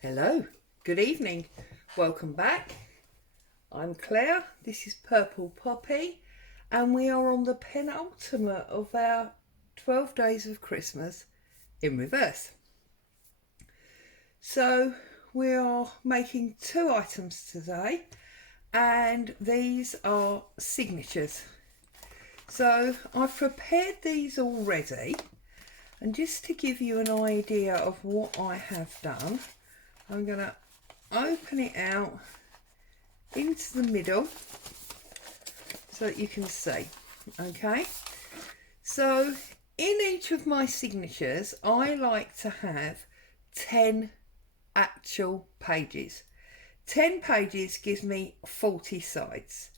Hello, good evening, welcome back. I'm Claire, this is Purple Poppy, and we are on the penultimate of our 12 days of Christmas in reverse. So we are making two items today, and these are signatures. So I've prepared these already, and just to give you an idea of what I have done, I'm going to open it out into the middle so that you can see. Okay, so in each of my signatures I like to have 10 actual pages. 10 pages gives me 40 sides,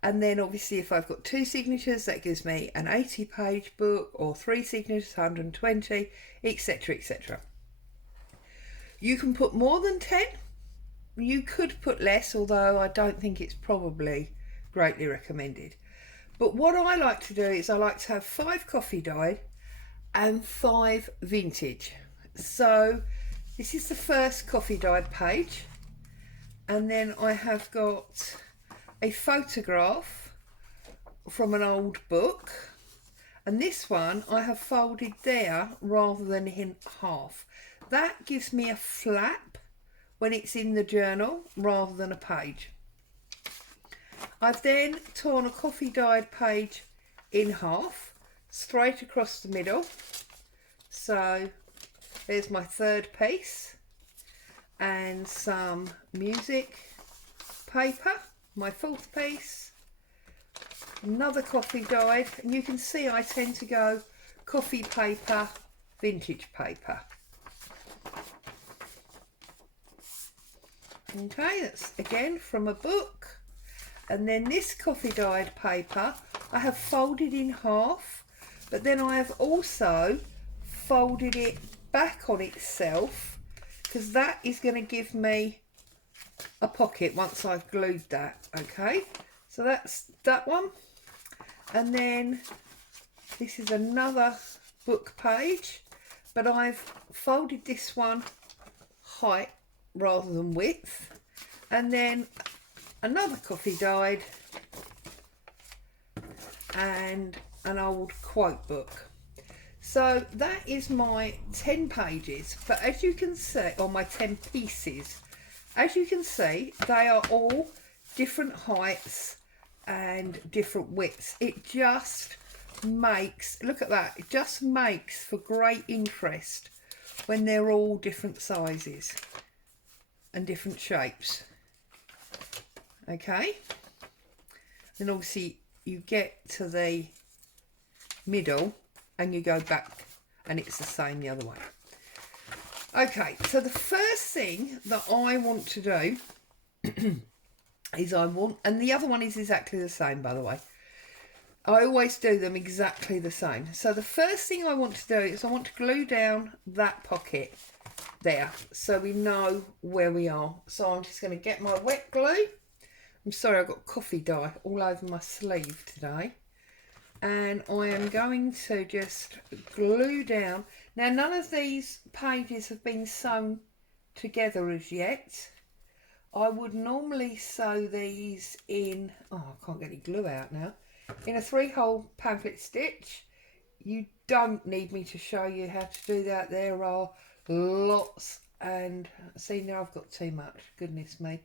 and then obviously if I've got two signatures that gives me an 80-page book, or three signatures 120, etc, etc. You can put more than 10. You could put less, although I don't think it's probably greatly recommended. But what I like to do is I like to have 5 coffee dyed and 5 vintage. So this is the first coffee dyed page, and then I have got a photograph from an old book, and this one I have folded there rather than in half. That gives me a flap when it's in the journal rather than a page. I've then torn a coffee dyed page in half, straight across the middle. So there's my third piece, and some music paper, my fourth piece, another coffee dyed, and you can see I tend to go coffee paper, vintage paper. Okay, that's again from a book. And then this coffee dyed paper I have folded in half, but then I have also folded it back on itself, because that is going to give me a pocket once I've glued that. Okay, so that's that one. And then this is another book page, but I've folded this one height rather than width. And then another coffee dyed and an old quote book. So that is my 10 pages, but as you can see, or my 10 pieces, as you can see, they are all different heights and different widths. It just makes, look at that, it just makes for great interest when they're all different sizes and different shapes. Okay, then obviously you get to the middle and you go back and it's the same the other way. Okay, so the first thing that I want to do is and the other one is exactly the same, by the way. I always do them exactly the same. So the first thing I want to do is I want to glue down that pocket there so we know where we are. So I'm just going to get my wet glue. I'm sorry, I've got coffee dye all over my sleeve today. And I am going to just glue down. Now, none of these pages have been sewn together as yet. I would normally sew these in, oh, I can't get any glue out now, in a 3-hole pamphlet stitch. You don't need me to show you how to do that. There are lots, and see, now I've got too much, goodness me.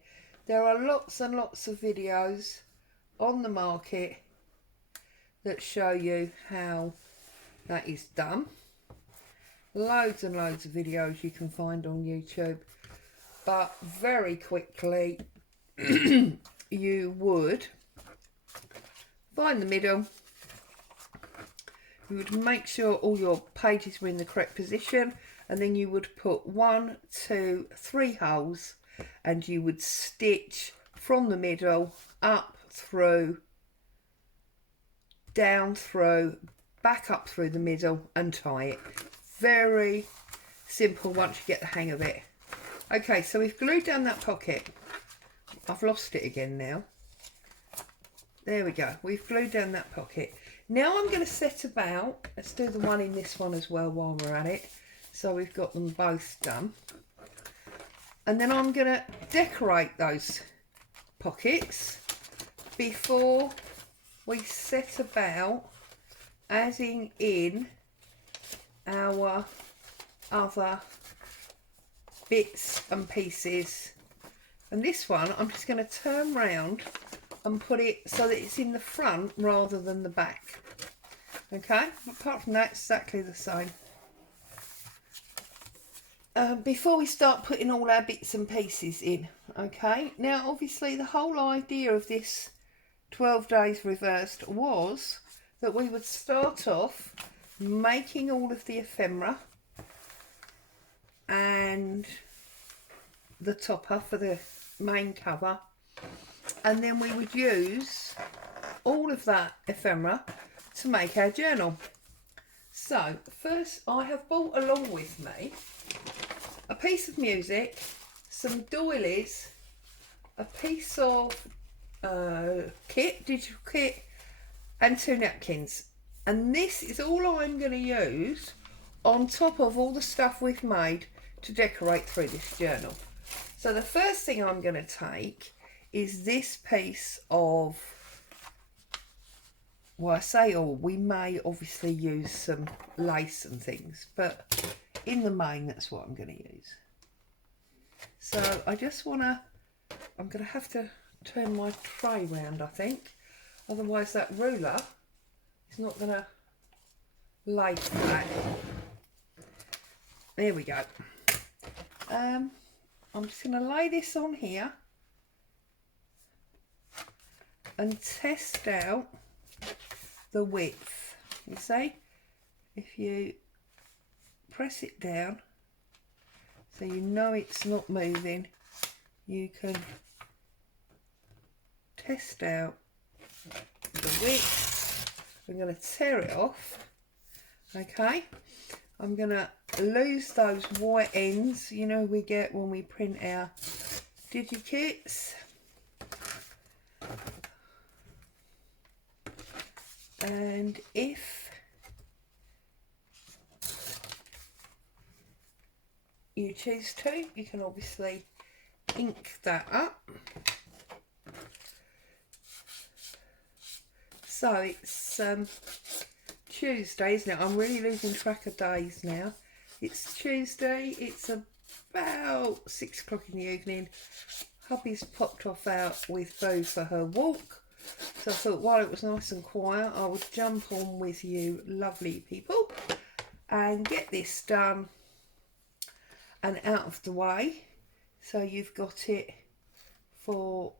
There are lots and lots of videos on the market that show you how that is done. Loads and loads of videos you can find on YouTube, but very quickly you would find the middle. You would make sure all your pages were in the correct position, and then you would put 1, 2, 3 holes, and you would stitch from the middle up through, down through, back up through the middle and tie it. Very simple once you get the hang of it. Okay, so we've glued down that pocket. I've lost it again now. There we go, we've glued down that pocket. Now I'm going to set about, let's do the one in this one as well while we're at it. So we've got them both done. And then I'm going to decorate those pockets before we set about adding in our other bits and pieces. And this one I'm just going to turn round and put it so that it's in the front rather than the back. Okay, apart from that, it's exactly the same. Before we start putting all our bits and pieces in, okay, now obviously the whole idea of this 12 days reversed was that we would start off making all of the ephemera and the topper for the main cover, and then we would use all of that ephemera to make our journal. So first I have brought along with me a piece of music, some doilies, a piece of digital kit, and 2 napkins. And this is all I'm going to use on top of all the stuff we've made to decorate through this journal. So the first thing I'm going to take is this piece of, well, I say all, we may obviously use some lace and things, but in the main that's what I'm going to use. So I just want to, I'm going to have to turn my tray round, I think, otherwise that ruler is not going to lay flat. There we go. I'm just going to lay this on here and test out the width. You see, if you press it down so you know it's not moving, you can test out the width. I'm going to tear it off. Okay, I'm going to lose those white ends, you know, we get when we print our digikits. And if you choose to, you can obviously ink that up. So it's Tuesday, isn't it? I'm really losing track of days now. It's Tuesday, it's about 6 o'clock in the evening. Hubby's popped off out with Boo for her walk. So I thought while it was nice and quiet, I would jump on with you lovely people and get this done and out of the way. So you've got it for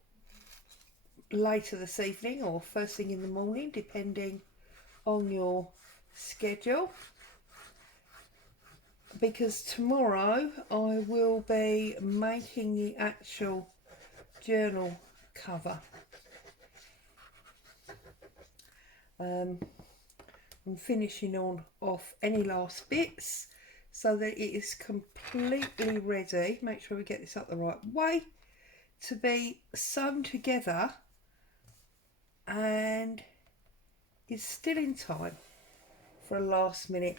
later this evening or first thing in the morning, depending on your schedule. Because tomorrow I will be making the actual journal cover. I'm finishing off any last bits so that it is completely ready. Make sure we get this up the right way to be sewn together, and it's still in time for a last minute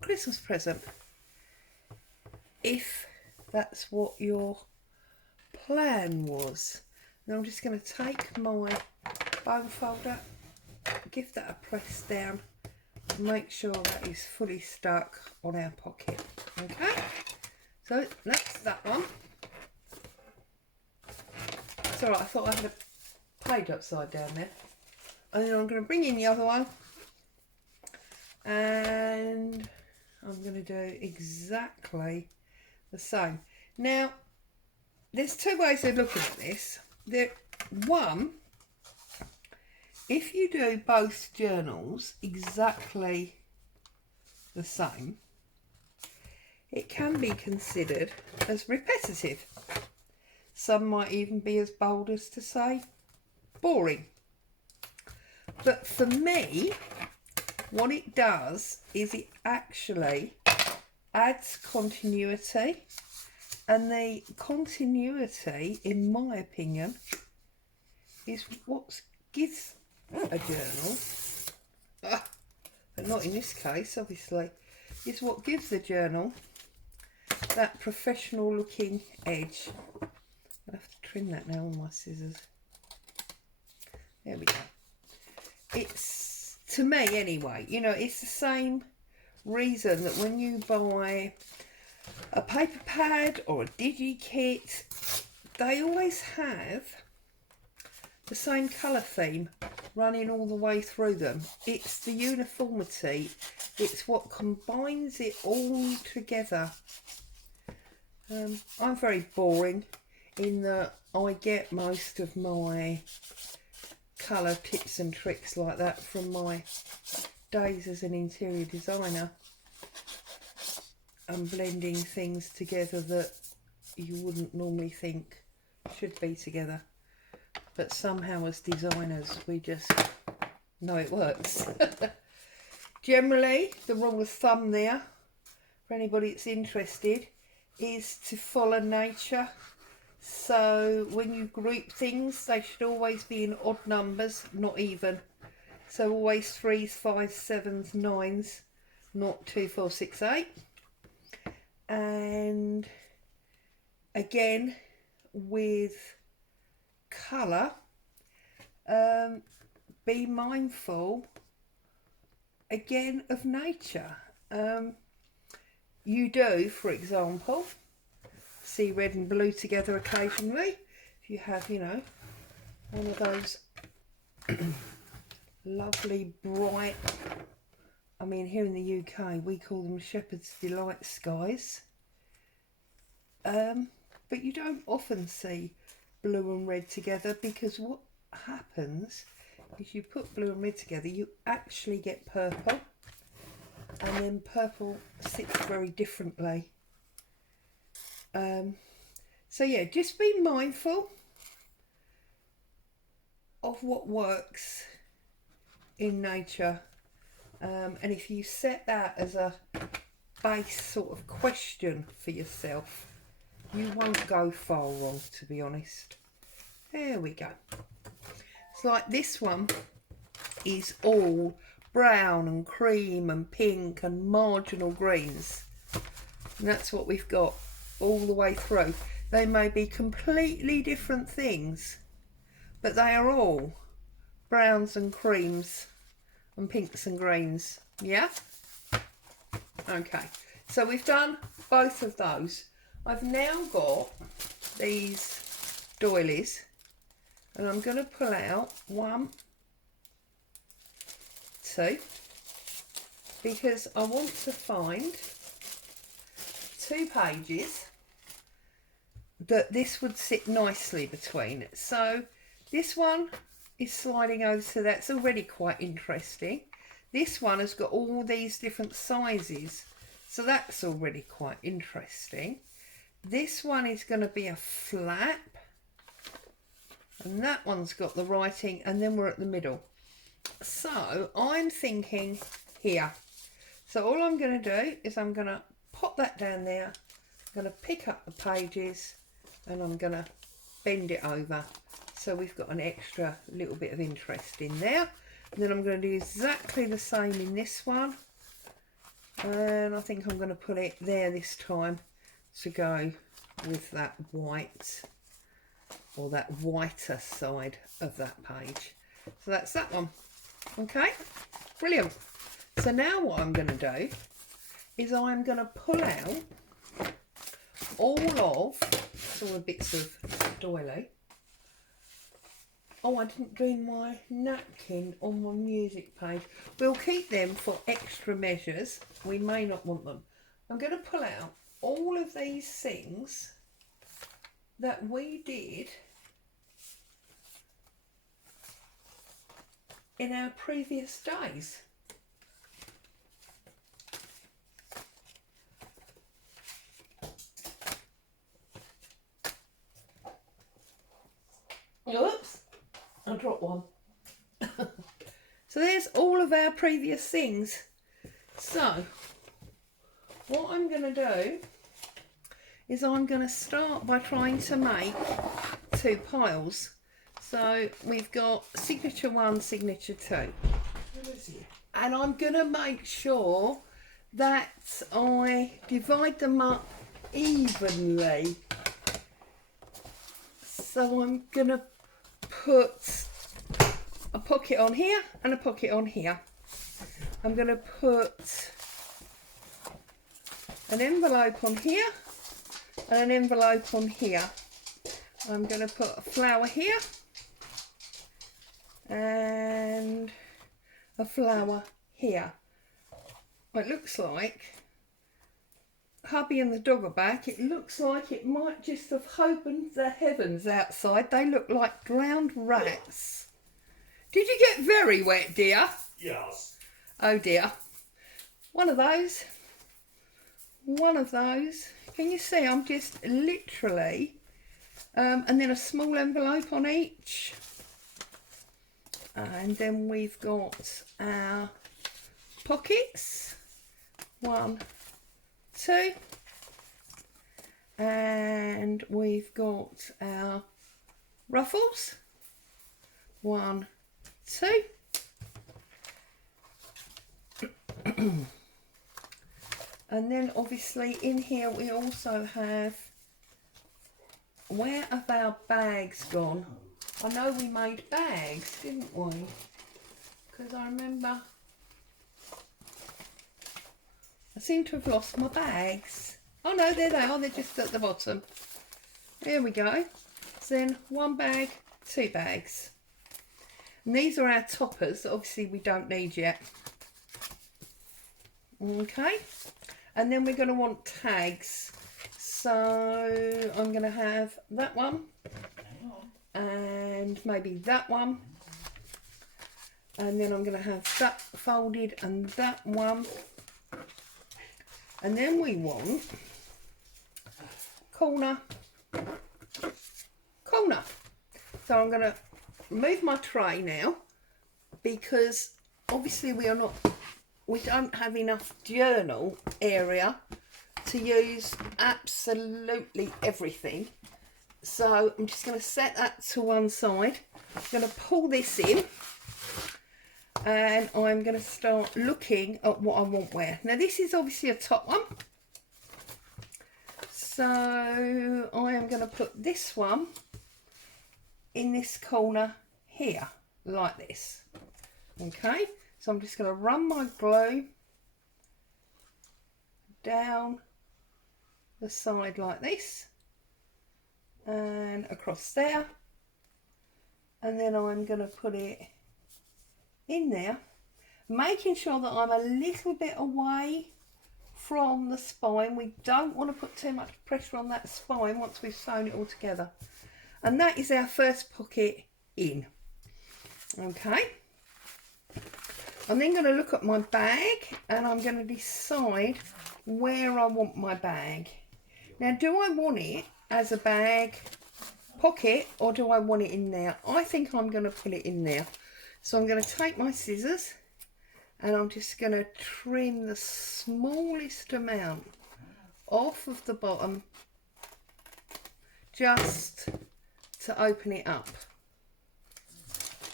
Christmas present, if that's what your plan was. Now I'm just going to take my bone folder, give that a press down, make sure that is fully stuck on our pocket. Okay, so that's that one. It's alright, I thought I had a page upside down there. And then I'm going to bring in the other one, and I'm going to do exactly the same. Now, there's 2 ways of looking at this. One, if you do both journals exactly the same, it can be considered as repetitive. Some might even be as bold as to say boring. But for me, what it does is it actually adds continuity, and the continuity, in my opinion, is what gives a journal, but not in this case obviously, is what gives the journal that professional looking edge. I have to trim that now on my scissors. There we go. It's, to me anyway, you know, it's the same reason that when you buy a paper pad or a digi kit, they always have the same colour theme running all the way through them. It's the uniformity, it's what combines it all together. I'm very boring in that I get most of my colour tips and tricks like that from my days as an interior designer, and blending things together that you wouldn't normally think should be together, but somehow as designers we just know it works. Generally, the rule of thumb there, for anybody that's interested, is to follow nature. So when you group things, they should always be in odd numbers, not even. So always 3s, 5s, 7s, 9s, not 2, 4, 6, 8. And again, with colour, be mindful again of nature. You do, for example, see red and blue together occasionally. If you have, you know, one of those lovely bright, I mean, here in the UK we call them Shepherd's Delight skies, but you don't often see blue and red together, because what happens is you put blue and red together, you actually get purple, and then purple sits very differently. So yeah, just be mindful of what works in nature, and if you set that as a base sort of question for yourself, you won't go far wrong, to be honest. There we go. It's like this one is all brown and cream and pink and marginal greens, and that's what we've got all the way through. They may be completely different things, but they are all browns and creams and pinks and greens. Yeah? Okay, so we've done both of those. I've now got these doilies, and I'm going to pull out 1, 2, because I want to find 2 pages that this would sit nicely between. So this one is sliding over to that. It's already quite interesting. This one has got all these different sizes, so that's already quite interesting. This one is going to be a flap, and that one's got the writing, and then we're at the middle. So I'm thinking here. So all I'm going to do is I'm going to pop that down there. I'm going to pick up the pages, and I'm going to bend it over, so we've got an extra little bit of interest in there. And then I'm going to do exactly the same in this one, and I think I'm going to put it there this time to go with that white, or that whiter side of that page. So that's that one. Okay, brilliant. So now what I'm going to do is I'm going to pull out all the bits of doily. Oh, I didn't do my napkin on my music page. We'll keep them for extra measures. We may not want them. I'm going to pull out all of these things that we did in our previous days. Oops, I dropped one. So there's all of our previous things. So what I'm going to do is I'm going to start by trying to make 2 piles. So we've got signature 1, signature 2. And I'm going to make sure that I divide them up evenly. So I'm going to put a pocket on here and a pocket on here. I'm going to put an envelope on here and an envelope on here. I'm going to put a flower here and a flower here. It looks like hubby and the dog are back. It looks like it might just have opened the heavens outside. They look like drowned rats. Did you get very wet, dear? Yes. Oh dear. One of those. One of those. Can you see? I'm just literally... and then a small envelope on each. And then we've got our pockets. 1, 2. And we've got our ruffles. 1, 2. And then obviously in here we also have, where have our bags gone? I know we made bags, didn't we? Because I remember I seem to have lost my bags. Oh no, there they are, they're just at the bottom. There we go. So then 1 bag, 2 bags. And these are our toppers that obviously we don't need yet. Okay. And then we're going to want tags. So I'm going to have that one. And maybe that one. And then I'm going to have that folded and that one. And then we want corner. So I'm going to move my tray now, because obviously we don't have enough journal area to use absolutely everything. So I'm just going to set that to one side. I'm going to pull this in and I'm going to start looking at what I want where. Now this is obviously a top one. So I am going to put this one in this corner here, like this. Okay, so I'm just going to run my glue down the side like this and across there, and then I'm going to put it in there, making sure that I'm a little bit away from the spine. We don't want to put too much pressure on that spine once we've sewn it all together. And that is our first pocket in. Okay, I'm then going to look at my bag and I'm going to decide where I want my bag. Now, do I want it as a bag pocket or do I want it in there? I think I'm going to put it in there. So I'm going to take my scissors and I'm just going to trim the smallest amount off of the bottom, just to open it up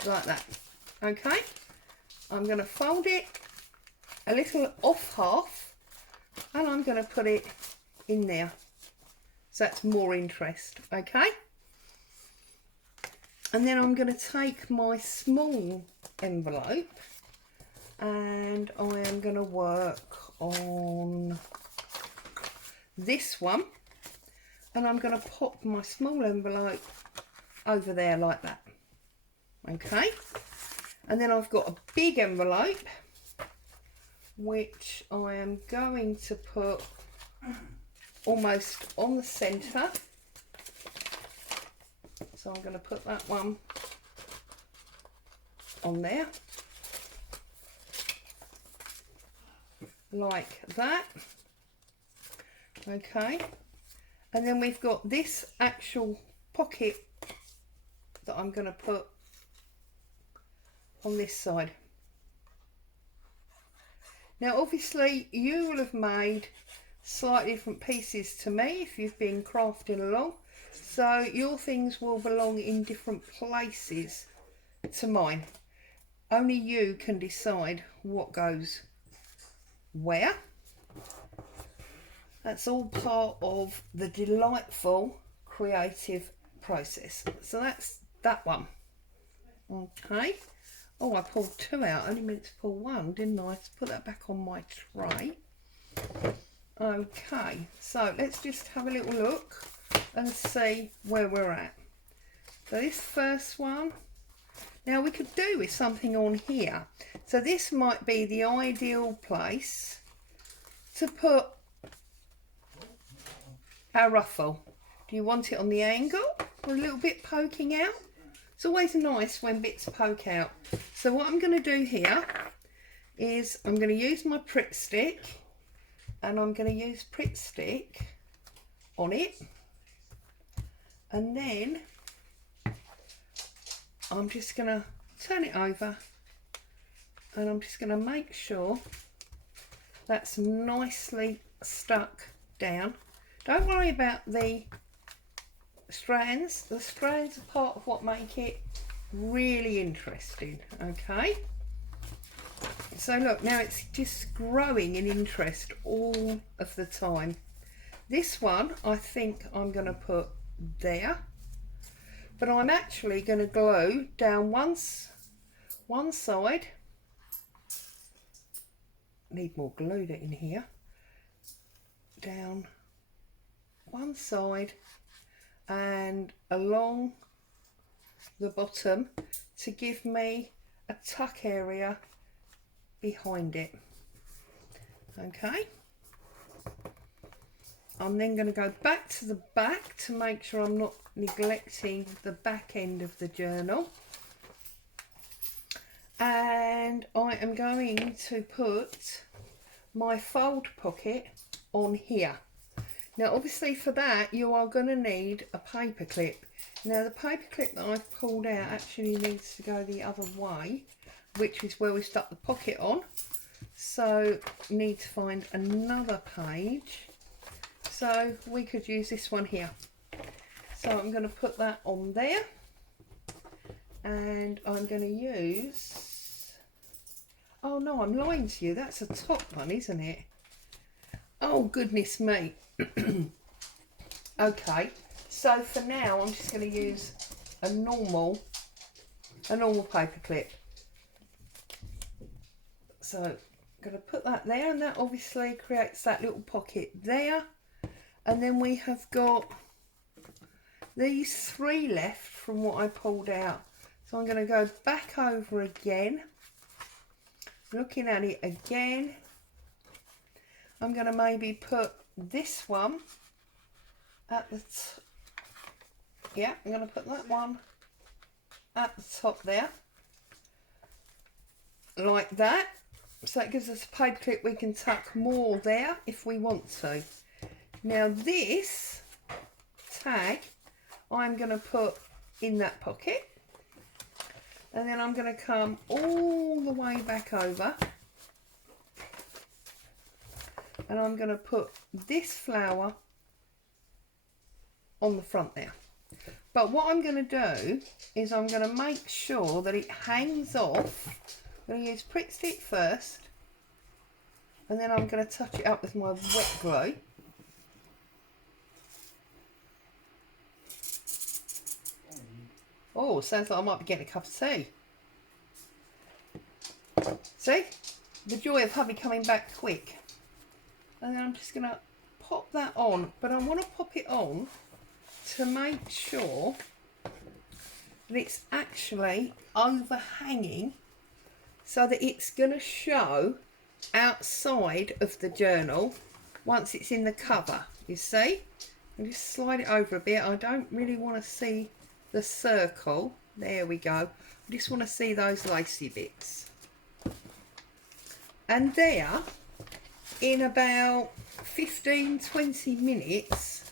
like that. Okay, I'm going to fold it a little off half and I'm going to put it in there, so that's more interest. Okay, and then I'm going to take my small envelope and I am going to work on this one, and I'm going to pop my small envelope over there like that. Okay, and then I've got a big envelope which I am going to put almost on the centre. So I'm going to put that one on there like that. Okay, and then we've got this actual pocket that I'm going to put on this side. Now obviously you will have made slightly different pieces to me if you've been crafting along, so your things will belong in different places to mine. Only you can decide what goes where. That's all part of the delightful creative process. So that's that one. Okay. Oh, I pulled two out. I only meant to pull one, didn't I? Let's put that back on my tray. Okay, so let's just have a little look and see where we're at. So this first one, now we could do with something on here. So this might be the ideal place to put our ruffle. Do you want it on the angle or a little bit poking out? It's always nice when bits poke out. So what I'm going to do here is I'm going to use my Pritt Stick, and I'm going to use Pritt Stick on it, and then I'm just going to turn it over, and I'm just going to make sure that's nicely stuck down. Don't worry about the strands. The strands are part of what make it really interesting. Okay, so look, now it's just growing in interest all of the time. This one I think I'm going to put there, but I'm actually going to glue down one side. Need more glue in here. Down one side and along the bottom to give me a tuck area behind it. Okay, I'm then going to go back to the back to make sure I'm not neglecting the back end of the journal, and I am going to put my fold pocket on here. Now obviously for that you are going to need a paper clip. Now the paper clip that I've pulled out actually needs to go the other way, which is where we stuck the pocket on. So need to find another page. So we could use this one here. So I'm going to put that on there, and I'm going to use, oh no, I'm lying to you, that's a top one, isn't it? Oh goodness me. Okay, so for now I'm just going to use a normal paper clip. So I'm going to put that there, and that obviously creates that little pocket there. And then we have got these three left from what I pulled out. So I'm going to go back over again, looking at it again. I'm going to maybe put this one at the yeah, I'm going to put that one at the top there, like that. So it gives us a paper clip we can tuck more there if we want to. Now this tag I'm going to put in that pocket, and then I'm going to come all the way back over, and I'm going to put this flower on the front there. But what I'm going to do is I'm going to make sure that it hangs off. I'm going to use Pritt Stick first, and then I'm going to touch it up with my wet glue. Oh, sounds like I might be getting a cup of tea. See? The joy of hubby coming back quick. And then I'm just going to pop that on. But I want to pop it on to make sure that it's actually overhanging, so that it's going to show outside of the journal once it's in the cover. You see? And just slide it over a bit. I don't really want to see the circle. There we go. I just want to see those lacy bits. And there, in about 15-20 minutes,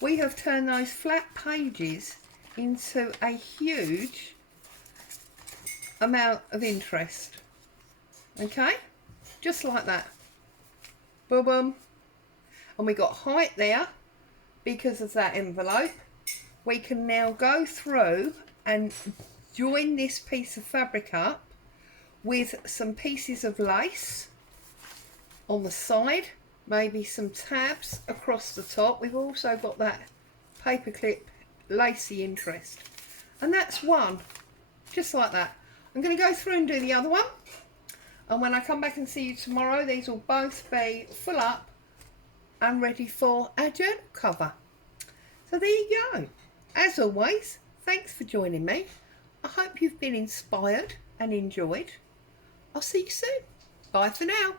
we have turned those flat pages into a huge amount of interest. Okay, just like that. Boom, boom. And we got height there because of that envelope. We can now go through and join this piece of fabric up with some pieces of lace on the side, maybe some tabs across the top. We've also got that paperclip lacy interest, and that's one, just like that. I'm going to go through and do the other one, and when I come back and see you tomorrow, these will both be full up and ready for our journal cover. So there you go. As always, thanks for joining me. I hope you've been inspired and enjoyed. I'll see you soon. Bye for now.